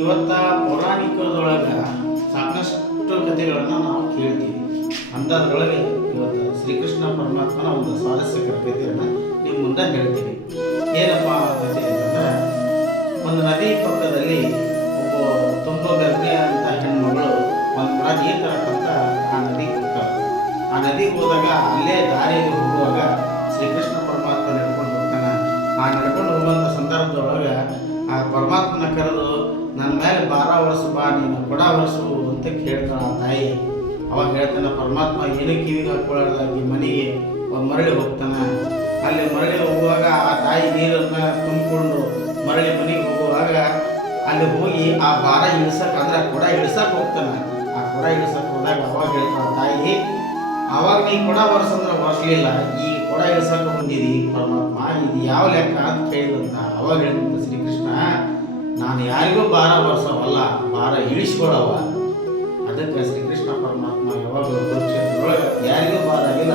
ಇವತ್ತ ಪೌರಾಣಿಕದೊಳಗೆ ಸಾಕಷ್ಟು ಕಥೆಗಳನ್ನು ನಾವು ಕೇಳ್ತೀವಿ. ಅಂಥದ್ರೊಳಗೆ ಇವತ್ತು ಶ್ರೀಕೃಷ್ಣ ಪರಮಾತ್ಮನ ಒಂದು ಸ್ವಾರಸ್ಯಕರ ಕಥೆಯನ್ನು ನಿಮ್ಮ ಮುಂದೆ ಹೇಳ್ತೀವಿ. ಏನಪ್ಪ ಕಥೆ ಅಂತಂದ್ರೆ, ಒಂದು ನದಿ ಪಕ್ಕದಲ್ಲಿ ಒಬ್ಬ ತುಂಬ ಗರ್ಭಿಣಿ ಅಂತ ಹೆಣ್ಮಗಳು ಒಂದು ಕೂಡ ನೀರು ತರಕ್ಕಂತ ಆ ನದಿಗೆ ಹೋಗ್ತಾರೆ. ಆ ನದಿಗೆ ಹೋದಾಗ ಅಲ್ಲೇ ದಾರಿಯಲ್ಲಿ ಹೋಗುವಾಗ ಶ್ರೀಕೃಷ್ಣ ಪರಮಾತ್ಮ ನಡ್ಕೊಂಡು ಹೋಗ್ತಾನೆ. ಆ ನಡ್ಕೊಂಡು ಹೋಗುವಂಥ ಸಂದರ್ಭದೊಳಗೆ ಆ ಪರಮಾತ್ಮನ ಕರೆದು ನನ್ನ ಮೇಲೆ 12 ವರ್ಷ ಬಾ, ನೀನು ಕೊಡ ವರ್ಷು ಅಂತ ಕೇಳ್ತಾಳ ಆ ತಾಯಿ. ಅವಾಗ ಹೇಳ್ತಾನೆ ಪರಮಾತ್ಮ, ಏನು ಕಿವಿಗೆ ಹಾಕೊಳ್ಳೋದಾಗಿ ಮನೆಗೆ ಮರಳಿ ಹೋಗ್ತಾನೆ. ಅಲ್ಲಿ ಮರಳಿ ಹೋಗುವಾಗ ಆ ತಾಯಿ ನೀರನ್ನು ತುಂಬಿಕೊಂಡು ಮರಳಿ ಮನೆಗೆ ಹೋಗುವಾಗ ಅಲ್ಲಿ ಹೋಗಿ ಆ ಭಾರ ಇಳಿಸಕ್ಕೆ ಅಂದ್ರೆ ಕೊಡ ಇಳಿಸಕ್ಕೆ ಹೋಗ್ತಾನೆ. ಆ ಕೊಡ ಇಳಿಸಕ್ಕೆ ಹೋದಾಗ ಅವಾಗ ಹೇಳ್ತಾಳ ತಾಯಿ, ಅವಾಗ ನೀ ಕೊಡ ವರ್ಷಂದ್ರೆ ವರ್ಷಲಿಲ್ಲ, ಈ ಕೊಡ ಇಳಿಸಕ್ಕೆ ಬಂದಿರಿ ಪರಮಾತ್ಮ, ಇದು ಯಾವ ಲೆಕ್ಕ ಅಂತ ಕೇಳಿದಂತ. ಅವಾಗ ಹೇಳಿದಂತ ಶ್ರೀಕೃಷ್ಣ, ನಾನು ಯಾರಿಗೂ ಭಾರ ವರ್ಷವಲ್ಲ, ಭಾರ ಇಳಿಸ್ಕೊಳವ. ಅದಕ್ಕೆ ಶ್ರೀಕೃಷ್ಣ ಪರಮಾತ್ಮ ಯಾವಾಗಲೂ ಕುರುಕ್ಷೇತ್ರದೊಳಗೆ ಯಾರಿಗೂ ಭಾರ ಆಗಿಲ್ಲ,